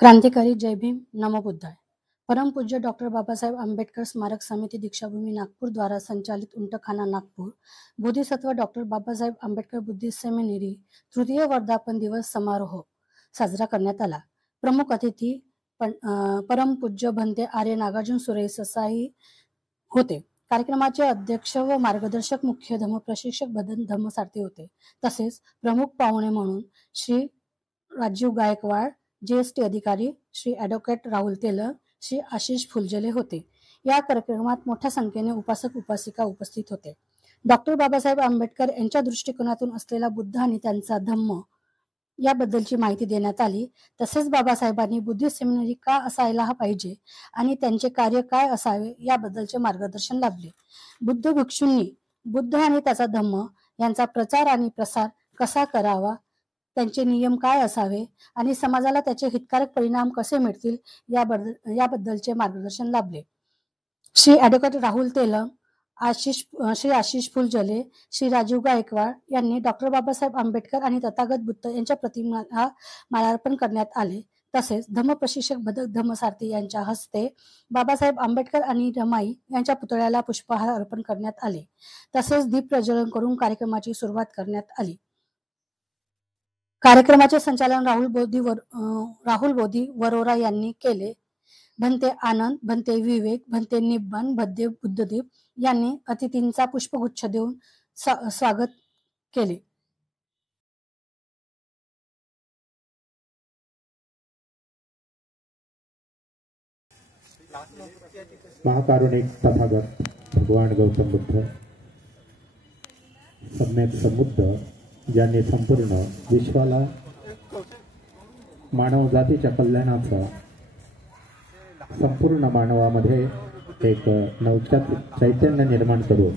क्रांतिकारी जय भीम नमो बुद्धाय। परमपूज्य डॉक्टर बाबासाहेब आंबेडकर स्मारक समिति दीक्षाभूमी नागपूर द्वारा संचालित Untkhana Nagpur Bodhisattva doctor Babasaheb Ambedkar Buddhist seminary तृतीय वर्धापन दिवस समारोह साजरा करण्यात आला। प्रमुख अतिथी परमपूज्य भंते आर्य नागार्जुन सुरेश ससाई होते। कार्यक्रमाचे अध्यक्ष व मार्गदर्शक मुख्य धम्म प्रशिक्षक बदन धम्मसारथी होते। तसेच प्रमुख पाहुणे म्हणून श्री राजीव गायकवाड, जीएसटी अधिकारी श्री ॲडव्होकेट राहुल तेलंग, श्री आशिष फुलझेले होते। या कार्यक्रमात मोठ्या संख्येने उपासक उपासिका उपस्थित होते। डॉक्टर बाबासाहेब आंबेडकर यांच्या दृष्टिकोनातून असलेला बुद्ध आणि त्यांचा धम्म याबद्दलची माहिती देण्यात आली। तसेच बाबासाहेबांनी बुद्धिस्ट सेमिनरी का असायला पाहिजे आणि त्यांचे कार्य काय असावे याबद्दलचे मार्गदर्शन लाभले। बुद्ध भिक्षूंनी बुद्ध आणि त्याचा धम्म यांचा प्रचार आणि प्रसार कसा करावा, त्यांचे नियम काय असावे आणि समाजाला त्याचे हितकारक परिणाम कसे मिळतील याबद्दलचे मार्गदर्शन लाभले। श्री ॲडव्होकेट राहुल तेलंग, श्री आशिष फुलझेले, श्री राजीव गायकवाड यांनी डॉक्टर बाबासाहेब आंबेडकर आणि तथागत बुद्ध यांच्या प्रतिमांना माल्यार्पण करण्यात आले। तसेच धम्म प्रशिक्षक बदक धम्मसारथी यांच्या हस्ते बाबासाहेब आंबेडकर आणि रमाई यांच्या पुतळ्याला पुष्पहार अर्पण करण्यात आले। तसेच दीप प्रज्वलन करून कार्यक्रमाची सुरुवात करण्यात आली। कार्यक्रमाचे संचालन राहुल बोधी वरोरा यांनी केले। भंते आनंद, भंते विवेक, भंते निब्बान, भंते बुद्धदीप यांनी अतिथींचा पुष्पगुच्छ देऊन स्वागत केले। महाकारुणिक तथागत भगवान गौतम बुद्ध सम्यक समुद्ध ज्यांनी संपूर्ण विश्वाला मानव जातीच्या कल्याणाचा संपूर्ण मानवामध्ये एक चैतन्य निर्माण करून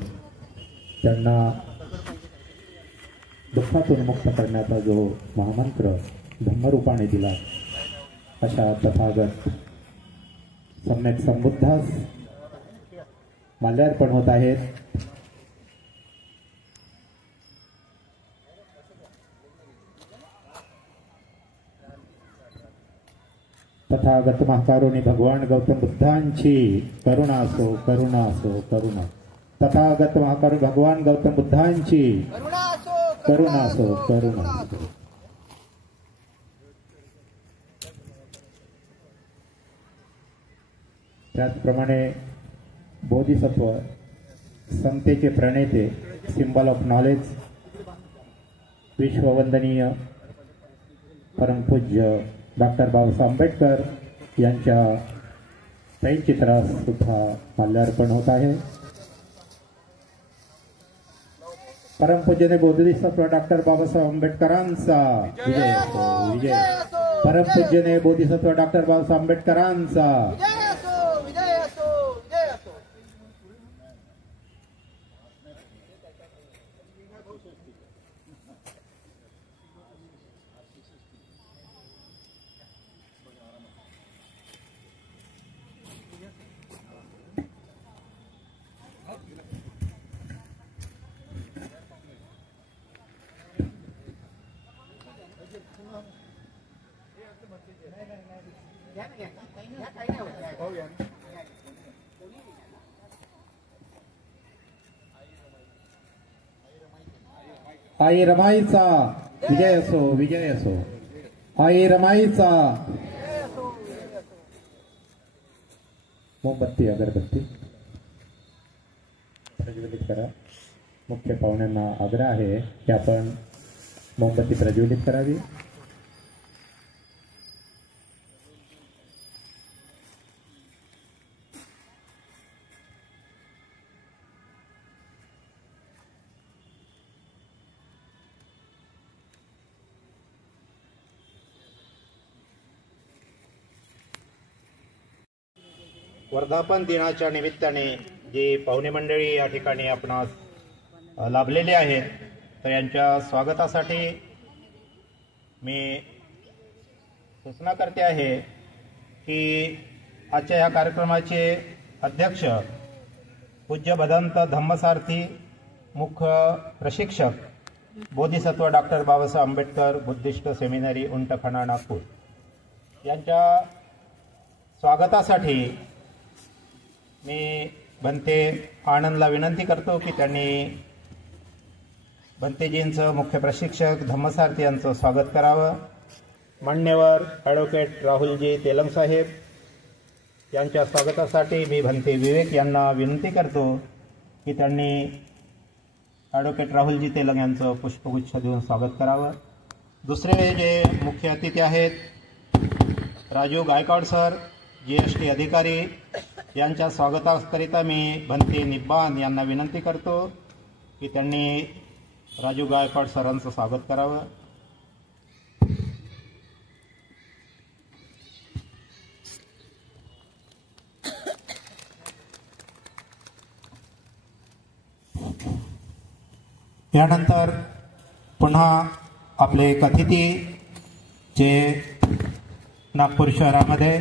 त्यांना दुःखातून मुक्त करण्याचा जो महामंत्र धम्मरूपाने दिला, अशा तथागत सम्यक संबुद्धास माल्यार्पण होत आहेत। तथागत महाकारुणी भगवान गौतम बुद्धांची करुणा असो, करुणा असो, करुणा। तथागत महाकारुणी भगवान गौतम बुद्धांची करुणा असो, करुणा असो। त्याचप्रमाणे बोधिसत्व समतेचे प्रणेते, सिंबल ऑफ नॉलेज, विश्ववंदनीय परमपूज्य डॉक्टर बाबासाहेब आंबेडकर यांच्या तैलचित्रास सुद्धा माल्यार्पण होत आहे। परमपूज्यने बोधिसत्व डॉक्टर बाबासाहेब आंबेडकरांचा विजय असो, विजय। परमपूज्यने बोधिसत्व डॉक्टर बाबासाहेब आंबेडकरांचा आई रमाईचा विजय असो, विजय असो। आई रमाईचा। मोमबत्ती अगरबत्ती प्रज्वलित करा। मुख्य पाहुण्यांना आग्रह आहे की आपण मोमबत्ती प्रज्वलित करावी। वर्धापन दिनाच्या निमित्ताने जी पाहुणे मंडळी या ठिकाणी आपणास लाभलेले आहेत, तर यांच्या स्वागतासाठी मी सूचना करते आहे की आजच्या या कार्यक्रमाचे अध्यक्ष पूज्य भदंत धम्मसारथी, मुख्य प्रशिक्षक Bodhisattva doctor Babasaheb Ambedkar Buddhist seminary Untkhana Nagpur यांच्या स्वागतासाठी मी भंते आनंदला विनंती करतो की त्यांनी भंतेजींचं मुख्य प्रशिक्षक धम्मसारथी यांचं स्वागत करावं. मान्यवर ॲडव्होकेट राहुलजी तेलंग साहेब यांच्या स्वागतासाठी मी भंते विवेक यांना विनंती करतो की त्यांनी ॲडव्होकेट राहुलजी तेलंग यांचं पुष्पगुच्छ देऊन स्वागत करावं. दुसरे जे मुख्य अतिथी आहेत राजू गायकवाड सर GST अधिकारी यांच्या स्वागताकरिता मी भंते निब्बान यांना विनंती करतो की त्यांनी राजू गायकवाड सरांचं स्वागत करावं. यानंतर पुन्हा आपले एक अतिथी जे नागपूर शहरामध्ये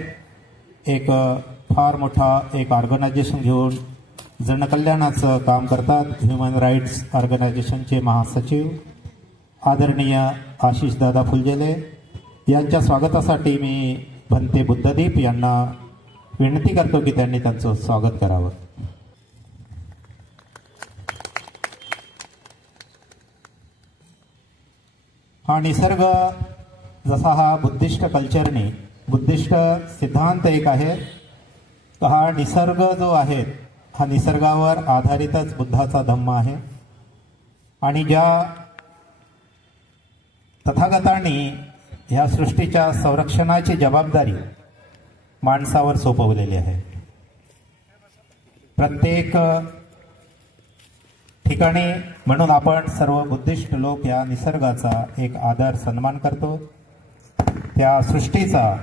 एक फार मोठा एक ऑर्गनायझेशन घेऊन जनकल्याणाचं काम करतात, ह्युमन राईट्स ऑर्गनायझेशनचे महासचिव आदरणीय आशिषदादा फुलझेले यांच्या स्वागतासाठी मी भंते बुद्धदीप यांना विनंती करतो की त्यांनी त्यांचं स्वागत करावं. हा निसर्ग जसा हा बुद्धिस्ट कल्चरने बुद्धिस्ट सिद्धांत एक आहे, तर हा निसर्ग जो आहे हा निसर्गावर आधारितच बुद्धाचा धम्म आहे. आणि ज्या तथागतांनी ह्या सृष्टीच्या संरक्षणाची जबाबदारी माणसावर सोपवलेली आहे. प्रत्येक ठिकाणी म्हणून आपण सर्व बुद्धिस्ट लोक या निसर्गाचा एक आदर सन्मान करतो, त्या सृष्टीचा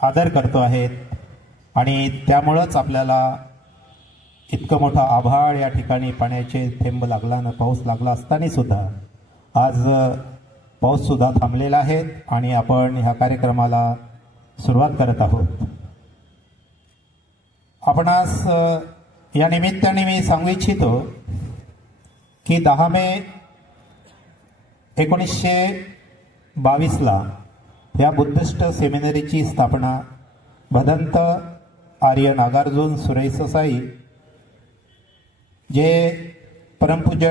आदर करतो आहेत. आणि त्यामुळंच आपल्याला इतकं मोठं आभाळ या ठिकाणी पाण्याचे थेंब लागला न पाऊस लागला असताना सुद्धा आज पाऊस सुद्धा थांबलेला आहे आणि आपण ह्या कार्यक्रमाला सुरुवात करत आहोत. आपणास या निमित्ताने मी सांगू इच्छितो की 10 मे 1922 या बुद्धिस्ट सेमिनरीची स्थापना भदंत आर्य नागार्जुन सुरेश साई जे परमपूज्य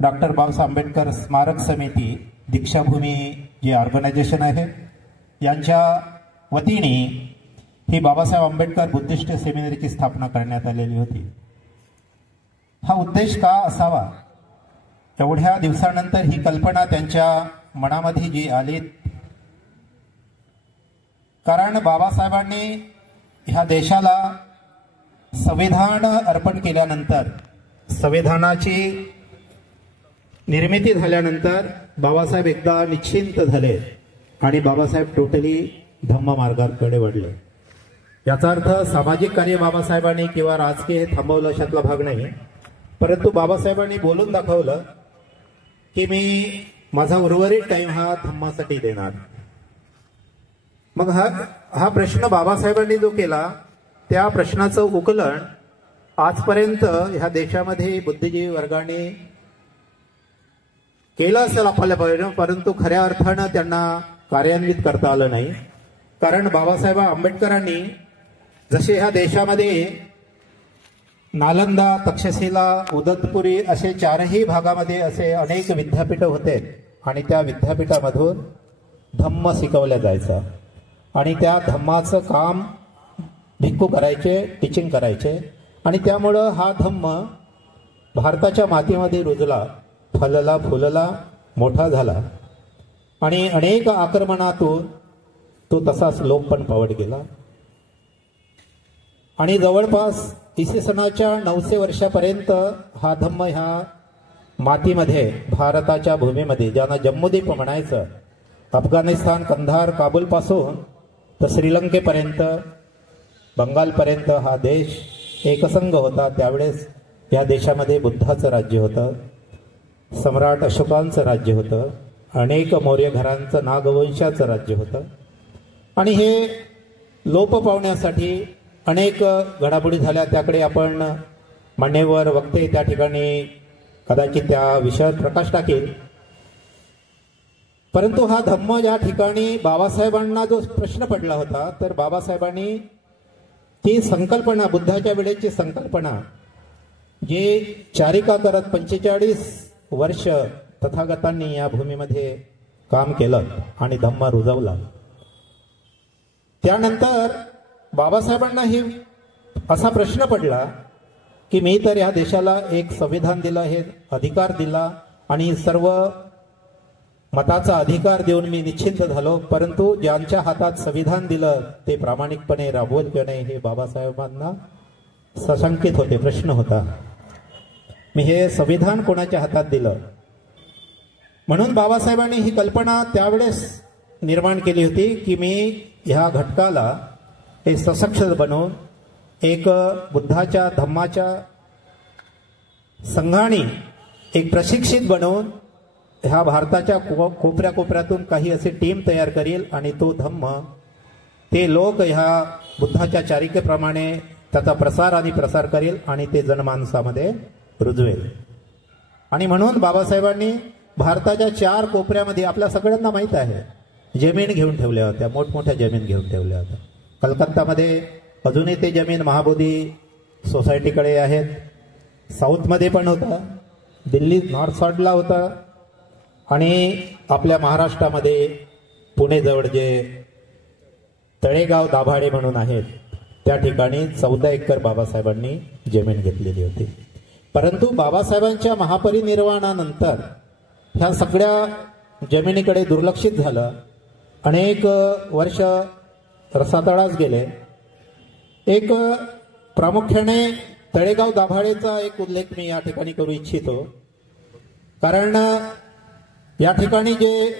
डॉक्टर बाबासाहेब आंबेडकर स्मारक समिती दीक्षाभूमी जे ऑर्गनायझेशन आहे यांच्या वतीने ही बाबासाहेब आंबेडकर बुद्धिस्ट सेमिनरीची स्थापना करण्यात आलेली होती. हा उद्देश का असावा, एवढ्या दिवसानंतर ही कल्पना त्यांच्या मनामध्ये जी आली, कारण बाबासाहेबांनी ह्या देशाला संविधान अर्पण केल्यानंतर, संविधानाची निर्मिती झाल्यानंतर बाबासाहेब एकदा निश्चिंत झाले आणि बाबासाहेब टोटली धम्म मार्गाकडे वळले. याचा अर्थ सामाजिक कार्य बाबासाहेबांनी किंवा राजकीय हे थांबवलं अशातला भाग नाही, परंतु बाबासाहेबांनी बोलून दाखवलं की मी माझा उर्वरित टाइम हा धम्मासाठी देणार. मग हा प्रश्न बाबासाहेबांनी जो केला त्या प्रश्नाचं उकलन आजपर्यंत ह्या देशामध्ये बुद्धिजीवी वर्गाने केलं असेल आपल्याला, परंतु खऱ्या अर्थानं त्यांना कार्यान्वित करता आलं नाही. कारण बाबासाहेब आंबेडकरांनी जसे ह्या देशामध्ये नालंदा, तक्षशिला, उदतपुरी असे 4ही भागामध्ये असे अनेक विद्यापीठं होते आणि त्या विद्यापीठामधून धम्म शिकवल्या जायचं आणि त्या धम्माचं काम भिक्खू करायचे, टीचिंग करायचे आणि त्यामुळं हा धम्म भारताच्या मातीमध्ये रुजला, फलला, फुलला, मोठा झाला आणि अनेक आक्रमणातून तो तसाच लोप पण पावत गेला. आणि जवळपास इसवी सनाच्या 900 वर्षापर्यंत हा धम्म ह्या मातीमध्ये, भारताच्या भूमीमध्ये, ज्यांना जम्मूद्वीप म्हणायचं, अफगाणिस्तान, कंधार, काबूलपासून तर श्रीलंकेपर्यंत, बंगालपर्यंत हा देश एकसंघ होता. त्यावेळेस या देशामध्ये बुद्धाचं राज्य होतं, सम्राट अशोकांचं राज्य होतं, अनेक मौर्य घरांचं, नागवंशाचं राज्य होतं. आणि हे लोप पावण्यासाठी अनेक घडामोडी झाल्या. त्याकडे आपण मान्यवर वक्ते त्या ठिकाणी कदाचित त्या विषयावर प्रकाश टाकेल. परंतु हा धम्म या ठिकाणी बाबासाहेबांना जो प्रश्न पडला होता, तर बाबासाहेबांनी ती संकल्पना, बुद्धाच्या वेळेची संकल्पना, जे चारिका करत 45 वर्ष तथागतांनी या भूमीमध्ये काम केलं आणि धम्म रुजवला. त्यानंतर बाबासाहेबांना ही असा प्रश्न पडला की मी तर या देशाला एक संविधान दिलं, हे अधिकार दिला आणि सर्व मताचा अधिकार देऊन मी निश्चिंत झालो, परंतु ज्यांच्या हातात संविधान दिलं ते प्रामाणिकपणे राबवल की नाही हे बाबासाहेबांना सशंकित होते, प्रश्न होता. मी हे संविधान कोणाच्या हातात दिलं? म्हणून बाबासाहेबांनी ही कल्पना त्यावेळेस निर्माण केली होती की मी ह्या घटकाला एक सशक्त बनवून एक बुद्धाच्या धम्माच्या संघाने एक प्रशिक्षित बनवून ह्या भारताच्या कोपऱ्या कोपऱ्यातून काही असे टीम तयार करेल आणि तो धम्म ते लोक ह्या बुद्धाच्या चारिकेप्रमाणे त्याचा प्रसार करेल आणि ते जनमानसामध्ये रुजवेल. आणि म्हणून बाबासाहेबांनी भारताच्या 4 कोपऱ्यामध्ये, आपल्या सगळ्यांना माहीत आहे, जमीन घेऊन ठेवल्या होत्या, मोठमोठ्या जमीन घेऊन ठेवल्या होत्या. कलकत्तामध्ये अजूनही ते जमीन महाबोधी सोसायटीकडे आहेत, साऊथमध्ये पण होता, दिल्ली नॉर्थ साईडला होता आणि आपल्या महाराष्ट्रामध्ये पुणेजवळ जे तळेगाव दाभाडे म्हणून आहेत त्या ठिकाणी 14 एकर बाबासाहेबांनी जमीन घेतलेली होती. परंतु बाबासाहेबांच्या महापरिनिर्वाणानंतर ह्या सगळ्या जमिनीकडे दुर्लक्षित झालं. अनेक वर्ष रसातळास गेले. एक प्रामुख्याने तळेगाव दाभाडेचा एक उल्लेख मी या ठिकाणी करू इच्छितो, कारण या ठिकाणी जे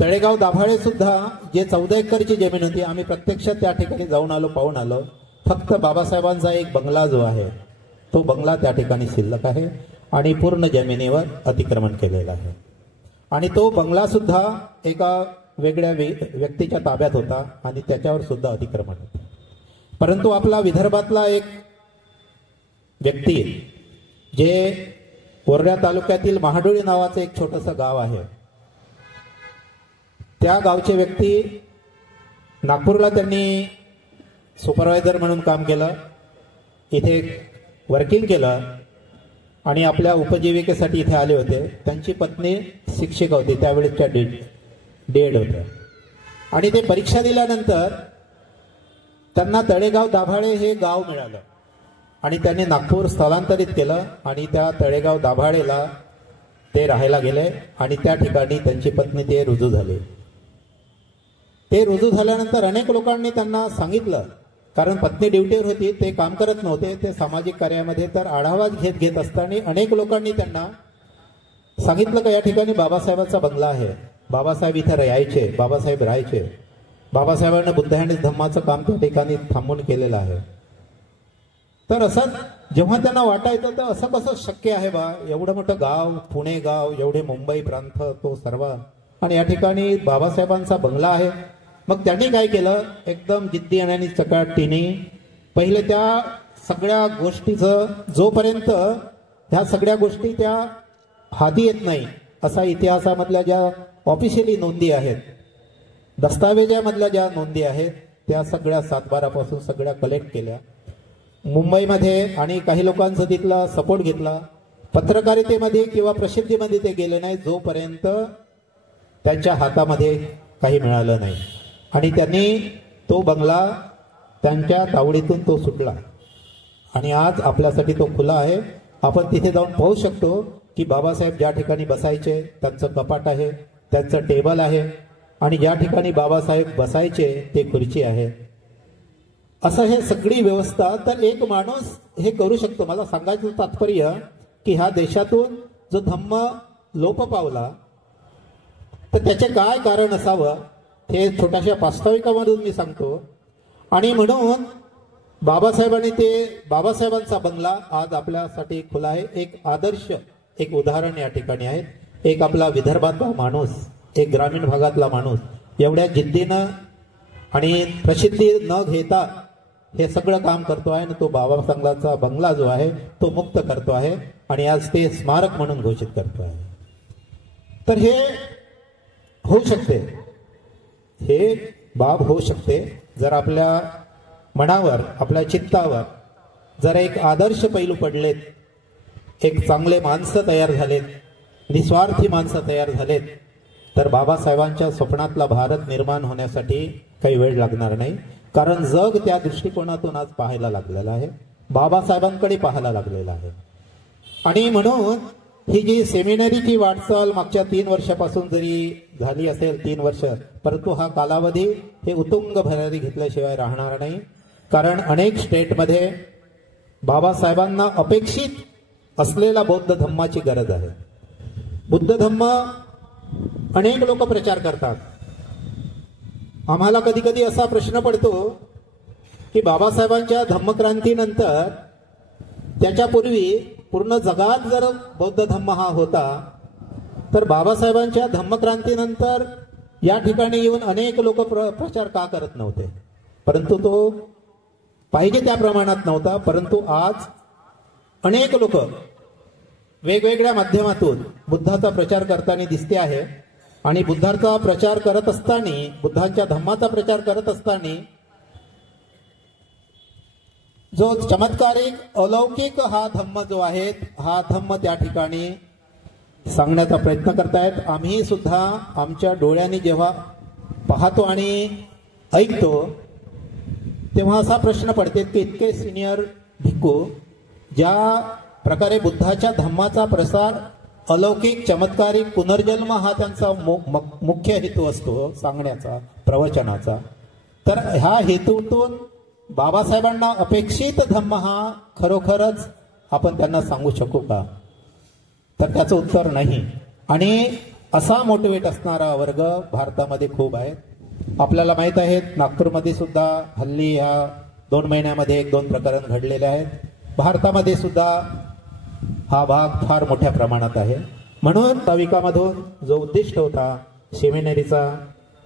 तळेगाव दाभाडे सुद्धा जे 14 एकरची जमीन होती, आम्ही प्रत्यक्षात त्या ठिकाणी जाऊन आलो, पाहून आलो. फक्त बाबासाहेबांचा एक बंगला जो आहे तो बंगला त्या ठिकाणी शिल्लक आहे आणि पूर्ण जमिनीवर अतिक्रमण केलेलं आहे. आणि तो बंगला सुद्धा एका वेगळ्या व्यक्तीच्या ताब्यात होता आणि त्याच्यावर सुद्धा अतिक्रमण होतं. परंतु आपला विदर्भातला एक व्यक्ती, जे कोरड्या तालुक्यातील महाडोळी नावाचं एक छोटंसं गाव आहे, त्या गावचे व्यक्ती नागपूरला त्यांनी सुपरवायझर म्हणून काम केलं, इथे वर्किंग केलं आणि आपल्या उपजीविकेसाठी इथे आले होते. त्यांची पत्नी शिक्षिका होती, त्यावेळेसच्या डेड होत्या. आणि ते परीक्षा दिल्यानंतर त्यांना तळेगाव दाभाडे हे गाव मिळालं आणि त्यांनी नागपूर स्थलांतरित केलं आणि त्या तळेगाव दाभाडेला ते राहायला गेले आणि त्या ठिकाणी त्यांची पत्नी ते रुजू झाले. ते रुजू झाल्यानंतर अनेक लोकांनी त्यांना सांगितलं, कारण पत्नी ड्युटीवर होती, ते काम करत नव्हते, ते सामाजिक कार्यामध्ये, तर आढावा घेत असताना अनेक लोकांनी त्यांना सांगितलं की या ठिकाणी बाबासाहेबांचा बंगला आहे, बाबासाहेब इथे राहायचे, बाबासाहेब राहायचे, बाबासाहेबांना बुद्ध आणि धम्माचं काम त्या ठिकाणी थांबून केलेलं आहे. तर असं जेव्हा त्यांना वाटायचं तर असं कसं शक्य आहे बा, एवढं मोठं गाव, पुणे गाव, एवढे मुंबई प्रांत तो सर्व, आणि या ठिकाणी बाबासाहेबांचा बंगला आहे. मग त्यांनी काय केलं, एकदम जिद्दी आणि चकाटीने पहिले त्या सगळ्या गोष्टीचं, जोपर्यंत ह्या सगळ्या गोष्टी त्या हाती येत नाही असा इतिहासामधल्या ज्या ऑफिशियली नोंदी आहेत, दस्तावेजामधल्या ज्या नोंदी आहेत, त्या सगळ्या 7/12 सगळ्या कलेक्ट केल्या मुंबईमध्ये आणि काही लोकांचा तिथला सपोर्ट घेतला. पत्रकारितेमध्ये किंवा प्रसिद्धीमध्ये ते गेले नाही जोपर्यंत त्यांच्या हातामध्ये काही मिळालं नाही. आणि त्यांनी तो बंगला त्यांच्या तावडीतून तो सुटला आणि आज आपल्यासाठी तो खुला आहे. आपण तिथे जाऊन पाहू शकतो की बाबासाहेब ज्या ठिकाणी बसायचे त्यांचं कपाट आहे, त्यांचं टेबल आहे आणि ज्या ठिकाणी बाबासाहेब बसायचे ते खुर्ची आहे. असं हे सगळी व्यवस्था तर एक माणूस हे करू शकतो. मला सांगायचं तात्पर्य की ह्या देशातून जो धम्म लोप पावला तर त्याचे काय कारण असावं हे छोट्याशा प्रास्ताविकामधून मी सांगतो. आणि म्हणून बाबासाहेबांनी ते बाबासाहेबांचा बंगला आज आपल्यासाठी खुला आहे. एक आदर्श, एक उदाहरण या ठिकाणी आहे. एक आपला विदर्भातला माणूस, एक ग्रामीण भागातला माणूस एवढ्या जिद्दीनं आणि प्रसिद्धी न घेता हे सगळं काम करतो आहे आणि तो बाबासाहेबांचा बंगला जो आहे तो मुक्त करतो आहे आणि आज ते स्मारक म्हणून घोषित करतो आहे. तर हे होऊ शकते, हे बाब होऊ शकते जर आपल्या मनावर, आपल्या चित्तावर जर एक आदर्श पैलू पडलेत, एक चांगले माणसं तयार झालेत, निस्वार्थी माणसं तयार झालेत, तर बाबासाहेबांच्या स्वप्नातला भारत निर्माण होण्यासाठी काही वेळ लागणार नाही. कारण जग त्या दृष्टिकोनातून आज पाहायला लागलेलं आहे, बाबासाहेबांकडे पाहायला लागलेलं आहे. आणि म्हणून ही जी सेमिनरीची वाटचाल मागच्या 3 वर्षापासून जरी झाली असेल, 3 वर्ष, परंतु हा कालावधी हे उत्तुंग भरारी घेतल्याशिवाय राहणार नाही. कारण अनेक स्टेटमध्ये बाबासाहेबांना अपेक्षित असलेला बौद्ध धम्माची गरज आहे. बुद्ध धम्म अनेक लोक प्रचार करतात. आम्हाला कधी कधी असा प्रश्न पडतो की बाबासाहेबांच्या धम्मक्रांतीनंतर त्याच्यापूर्वी पूर्ण जगात जर बौद्ध धम्म हा होता, तर बाबासाहेबांच्या धम्मक्रांतीनंतर या ठिकाणी येऊन अनेक लोक प्रचार का करत नव्हते? परंतु तो पाहिजे त्या प्रमाणात नव्हता. परंतु आज अनेक लोक वेगवेगळ्या माध्यमातून बुद्धाचा प्रचार करताना दिसते आहे. आणि बुद्धाचा प्रचार करत असताना, बुद्धांच्या धम्माचा प्रचार करत असताना जो चमत्कारिक अलौकिक हा धम्म जो आहे, हा धम्म त्या ठिकाणी सांगण्याचा प्रयत्न करतायत. आम्ही सुद्धा आमच्या डोळ्यांनी जेव्हा पाहतो आणि ऐकतो तेव्हा असा प्रश्न पडते की इतके सिनियर भिक्खू ज्या प्रकारे बुद्धाच्या धम्माचा प्रसार, अलौकिक चमत्कारिक पुनर्जन्म हा त्यांचा मुख्य हेतू असतो सांगण्याचा, प्रवचनाचा, तर ह्या हेतूतून बाबासाहेबांना अपेक्षित धम्म हा खरोखरच आपण त्यांना सांगू शकू का? तर त्याचं उत्तर नाही. आणि असा मोटिवेट असणारा वर्ग भारतामध्ये खूप आहे. आपल्याला माहित आहे, नागपूरमध्ये सुद्धा हल्ली ह्या 2 महिन्यामध्ये 1-2 प्रकरण घडलेले आहेत. भारतामध्ये सुद्धा हा भाग फार मोठ्या प्रमाणात आहे. म्हणून ताविकामधून जो उद्दिष्ट होता सेमिनरीचा,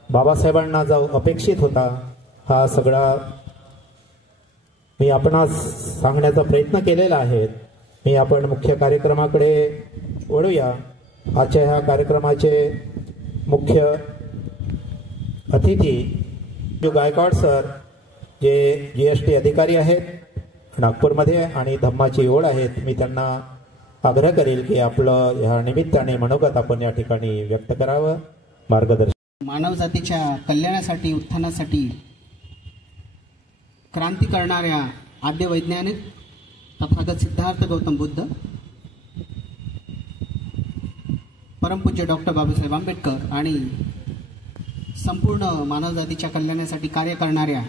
बाबासाहेबांना जो अपेक्षित होता, हा सगळा मी आपणास सांगण्याचा प्रयत्न केलेला आहे. मी आपण मुख्य कार्यक्रमाकडे वळूया. आजच्या ह्या कार्यक्रमाचे मुख्य अतिथी जो गायकवाड सर, जे GST अधिकारी आहेत नागपूरमध्ये आणि धम्माची ओळ आहेत, मी त्यांना आग्रह करेल की आपलं ह्या निमित्ताने मनोगत आपण या ठिकाणी व्यक्त करावं, मार्गदर्शन. मानवजातीच्या कल्याणासाठी, उत्थानासाठी क्रांती करणाऱ्या आद्य वैज्ञानिक तथागत सिद्धार्थ गौतम बुद्ध, परमपूज्य डॉक्टर बाबासाहेब आंबेडकर आणि संपूर्ण मानवजातीच्या कल्याणासाठी कार्य करणाऱ्या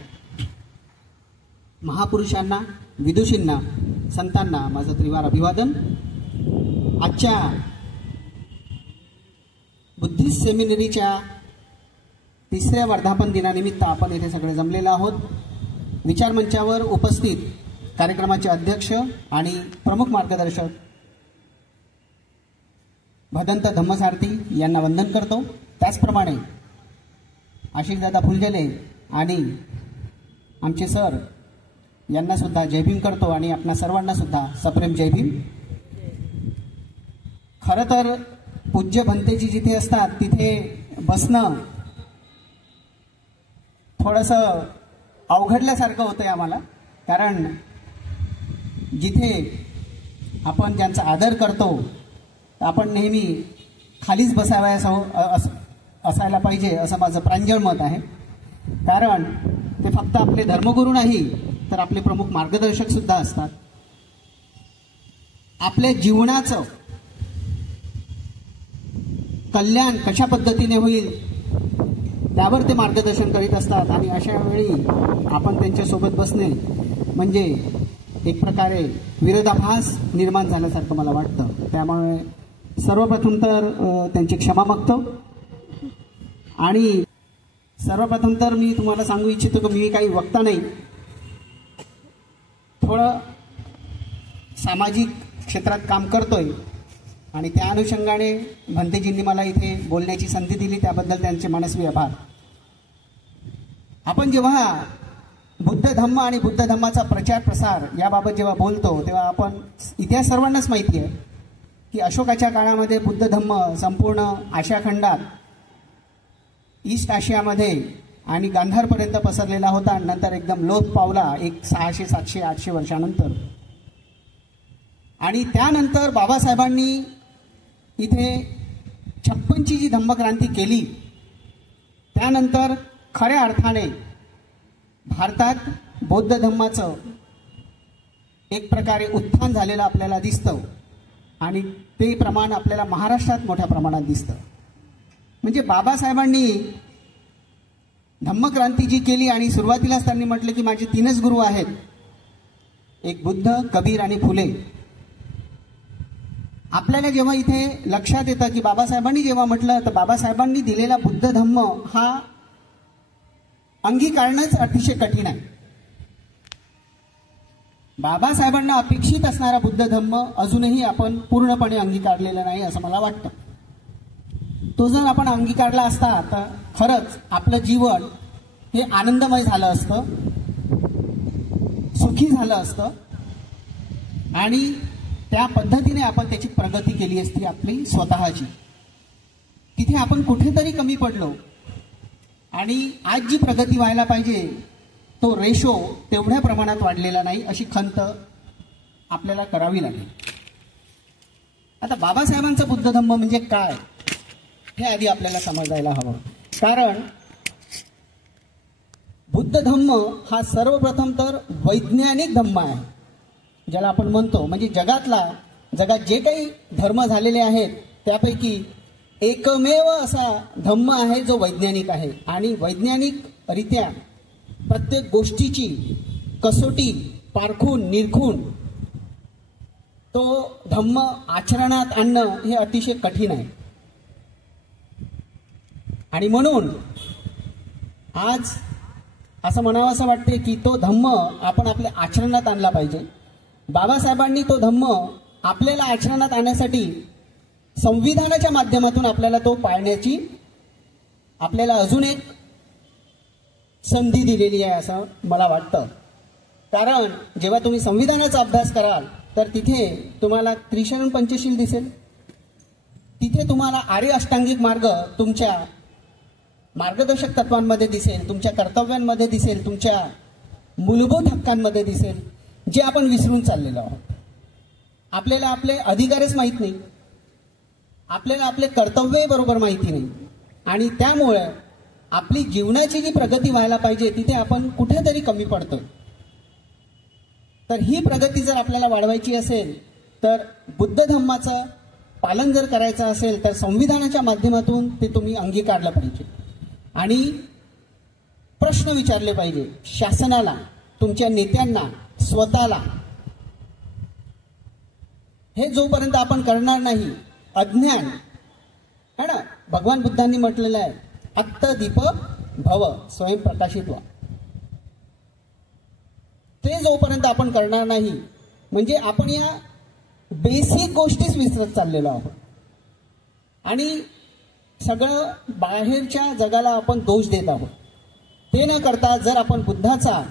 महापुरुषांना, विदुषींना, संतांना माझं त्रिवार अभिवादन. आजच्या बुद्धिस्ट सेमिनरीच्या 3ऱ्या वर्धापन दिनानिमित्त आपण येथे सगळे जमलेलो आहोत. विचारमंचावर उपस्थित कार्यक्रमाचे अध्यक्ष आणि प्रमुख मार्गदर्शक भदंत धम्मसारथी यांना वंदन करतो. त्याचप्रमाणे आशिषदादा फुलझेले आणि आमचे सर यांना सुद्धा जय भीम करतो आणि आपणा सर्वांना सुद्धा सप्रेम जय भीम. खरं तर पूज्य भंतेजी जिथे असतात तिथे बसणं थोडंसं अवघडल्यासारखं होतंय आम्हाला. कारण जिथे आपण ज्यांचा आदर करतो आपण नेहमी खालीच असायला पाहिजे असं माझं प्रांजळ मत आहे. कारण ते फक्त आपले धर्मगुरू नाही तर आपले प्रमुख मार्गदर्शक सुद्धा असतात. आपल्या जीवनाचं कल्याण कशा पद्धतीने होईल त्यावर ते मार्गदर्शन करीत असतात. आणि अशा वेळी आपण त्यांच्यासोबत बसणे म्हणजे एक प्रकारे विरोधाभास निर्माण झाल्यासारखं मला वाटतं. त्यामुळे सर्वप्रथम तर त्यांची क्षमा मागतो. आणि सर्वप्रथम तर मी तुम्हाला सांगू इच्छितो की मी काही वक्ता नाही, थोडं सामाजिक क्षेत्रात काम करतोय आणि त्या अनुषंगाने भंतेजींनी मला इथे बोलण्याची संधी दिली, त्याबद्दल त्यांचे मनस्वी आभार. आपण जेव्हा बुद्ध धम्म आणि बुद्ध धम्माचा प्रचार प्रसार याबाबत जेव्हा बोलतो तेव्हा आपण इतिहास सर्वांनाच माहिती आहे की अशोकाच्या काळामध्ये बुद्ध धम्म संपूर्ण आशिया खंडात ईस्ट आशियामध्ये आणि गांधारपर्यंत पसरलेला होता. नंतर एकदम लोप पावला एक 600, 700, 800 वर्षानंतर. आणि त्यानंतर बाबासाहेबांनी इथे 56ची जी धम्मक्रांती केली, त्यानंतर खऱ्या अर्थाने भारतात बौद्ध धम्माचं एक प्रकारे उत्थान झालेलं आपल्याला दिसतं. आणि ते प्रमाण आपल्याला महाराष्ट्रात मोठ्या प्रमाणात दिसतं. म्हणजे बाबासाहेबांनी धम्मक्रांती जी केली, आणि सुरुवातीलाच त्यांनी म्हटलं की माझे 3च गुरु आहेत, एक बुद्ध, कबीर आणि फुले. आपल्याला जेव्हा इथे लक्षात येतं की बाबासाहेबांनी जेव्हा म्हटलं, तर बाबासाहेबांनी दिलेला बुद्ध धम्म हा अंगीकारणंच अतिशय कठीण आहे. बाबासाहेबांना अपेक्षित असणारा बुद्ध धम्म अजूनही आपण पूर्णपणे अंगीकारलेला नाही असं मला वाटतं. तो जर आपण अंगीकारला असता तर खरंच आपलं जीवन हे आनंदमय झालं असतं, सुखी झालं असतं, आणि त्या पद्धतीने आपण त्याची प्रगती केली असती आपली स्वतःची. तिथे आपण कुठेतरी कमी पडलो, आणि आज जी प्रगती व्हायला पाहिजे तो रेशो तेवढ्या प्रमाणात वाढलेला नाही, अशी खंत आपल्याला करावी लागेल. आता बाबासाहेबांचा बुद्ध धम्म म्हणजे काय हे आधी आपल्याला समजायला हवं. कारण बुद्ध धम्म हा सर्वप्रथम तर वैज्ञानिक धम्म आहे, ज्याला आपण म्हणतो. म्हणजे जगात जे काही धर्म झालेले आहेत त्यापैकी एकमेव असा धम्म आहे जो वैज्ञानिक आहे. आणि वैज्ञानिकरित्या प्रत्येक गोष्टीची कसोटी पारखून निरखून तो धम्म आचरणात आणणं हे अतिशय कठीण आहे. आणि म्हणून आज असं म्हणावं असं वाटते की तो धम्म आपण आपल्या आचरणात आणला पाहिजे. बाबासाहेबांनी तो धम्म आपल्याला आचरणात आणण्यासाठी संविधानाच्या माध्यमातून आपल्याला तो पाळण्याची आपल्याला अजून एक संधी दिलेली आहे असं मला वाटतं. कारण जेव्हा तुम्ही संविधानाचा अभ्यास कराल तर तिथे तुम्हाला त्रिशरण पंचशील दिसेल, तिथे तुम्हाला आर्य अष्टांगिक मार्ग तुमच्या मार्गदर्शक तत्वांमध्ये दिसेल, तुमच्या कर्तव्यांमध्ये दिसेल, तुमच्या मूलभूत हक्कांमध्ये दिसेल, जे आपण विसरून चाललेलो आहोत. आपल्याला आपले अधिकारच माहीत नाही, आपल्याला आपले कर्तव्य बरोबर माहिती नाही, आणि त्यामुळे आपली जीवनाची जी प्रगती व्हायला पाहिजे तिथे आपण कुठेतरी कमी पडतोय. तर ही प्रगती जर आपल्याला वाढवायची असेल तर बुद्ध धम्माचं पालन जर करायचं असेल तर संविधानाच्या माध्यमातून ते तुम्ही अंगीकारलं पाहिजे. आणि प्रश्न विचारले पाहिजे शासनाला, तुमच्या नेत्यांना, स्वतःला. हे जोपर्यंत आपण करणार नाही, अज्ञान है ना, भगवान बुद्धांनी म्हटलेलं आहे अत्तदीप भव स्वयंप्रकाशित व्हा. ते जोपर्यंत आपण करणार नाही म्हणजे आपण या बेसिक गोष्टीच विसरत चाललेलो आहोत. आणि सगळं बाहेरच्या जगाला आपण दोष देत आहोत. ते न करता जर आपण बुद्धाचा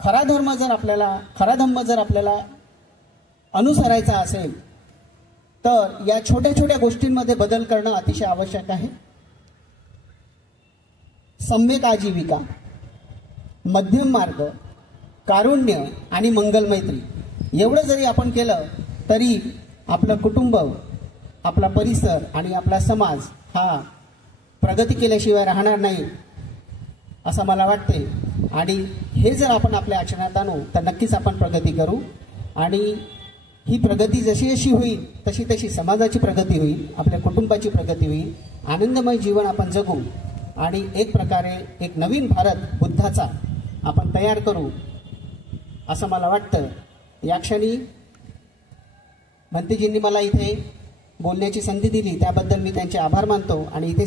खरा धम्म जर आपल्याला अनुसरायचा असेल तर या छोट्या छोट्या गोष्टींमध्ये बदल करणं अतिशय आवश्यक आहे. सम्यक आजीविका, मध्यम मार्ग, कारुण्य आणि मंगलमैत्री एवढं जरी आपण केलं तरी आपलं कुटुंब, आपला परिसर आणि आपला समाज हा प्रगती केल्याशिवाय राहणार नाही असं मला वाटते. आणि हे जर आपण आपल्या आचरणात आणू तर नक्कीच आपण प्रगती करू. आणि ही प्रगती जशी जशी होईल तशी तशी समाजाची प्रगती होईल, आपल्या कुटुंबाची प्रगती होईल, आनंदमय जीवन आपण जगू आणि एक प्रकारे एक नवीन भारत बुद्धाचा आपण तयार करू असं मला वाटतं. या क्षणी भंतेजींनी मला इथे बोलण्याची संधी दिली त्याबद्दल मी त्यांचे आभार मानतो. आणि इथे